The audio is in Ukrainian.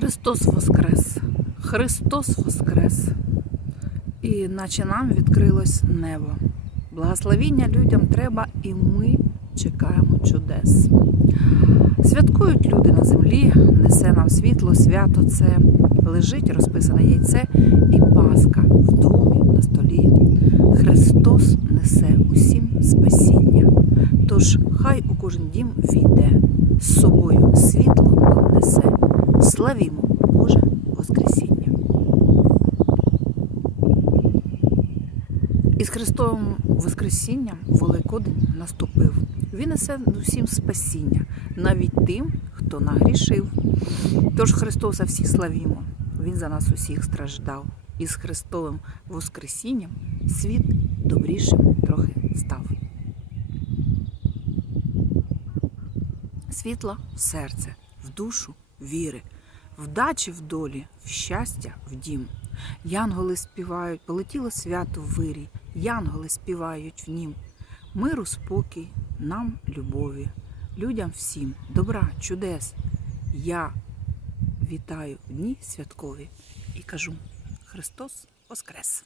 Христос Воскрес! Христос Воскрес! І наче нам відкрилось небо. Благословіння людям треба, і ми чекаємо чудес. Святкують люди на землі, несе нам світло, свято це, лежить розписане яйце і Пасха в домі на столі. Христос несе усім спасіння. Тож хай у кожен дім війде, з собою. Славімо Боже Воскресіння! Із Христовим Воскресінням Великодень наступив. Він несе усім спасіння, навіть тим, хто нагрішив. Тож Христоса всіх славімо, Він за нас усіх страждав. І з Христовим Воскресінням світ добрішим трохи став. Світла в серце, в душу віри, вдачі в долі, в щастя в дім. Янголи співають, полетіло свято в вирі, янголи співають в нім. Миру, спокій, нам любові, людям всім, добра, чудес. Я вітаю дні святкові і кажу: Христос Воскрес!